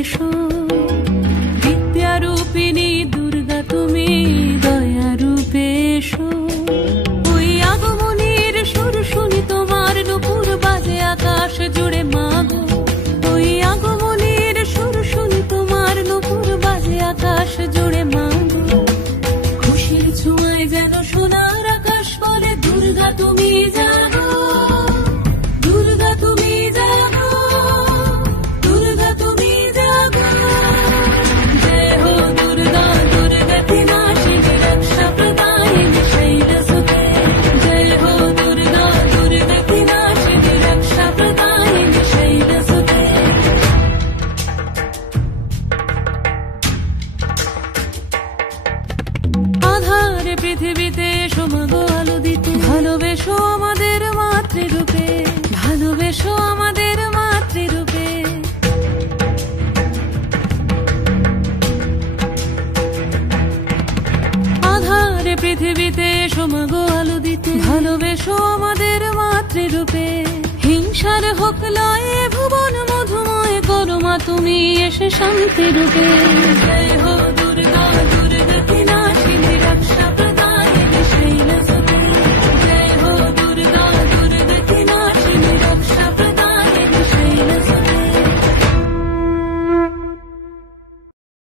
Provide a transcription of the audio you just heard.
এসো, বিদ্যা রূপিণী দুর্গা তুমি দয়া রূপে এসো। ওই আগমনীর সুর শুনি তোমার নুপুর বাজে আকাশ জুড়ে মাগো। ওই আগমনীর সুর শুনি তোমার নুপুর বাজে আকাশ জুড়ে মাগো। খুশির ছোঁয়ায় যেন সোনার আকাশ বলে দুর্গা তুমি জাগো, দুর্গা তুমি জাগো, দুর্গা তুমি জাগো। জয় হো দুর্গা, দুর্গা কি নাশিনী রক্ষা প্রদায়িনী শৈলসুতে। জয় হো দুর্গা, দুর্গা কি নাশিনী রক্ষা প্রদায়িনী শৈলসুতে। আধারে পৃথিবীতে এসো মাগো আলো দিতে, ভালোবেসো আমাদের মাতৃরূপে, ভালোবেসো আমাদের মাতৃরূপে। আধারে পৃথিবীতে এসো মাগো আলো দিতে, ভালোবেসো আমাদের মাতৃরূপে। হিংসার হোক লয়ে ভুবন মধুময় করো মা তুমি এসে শান্তি রূপে। জয় হো দুর্গা, দুর্গা কি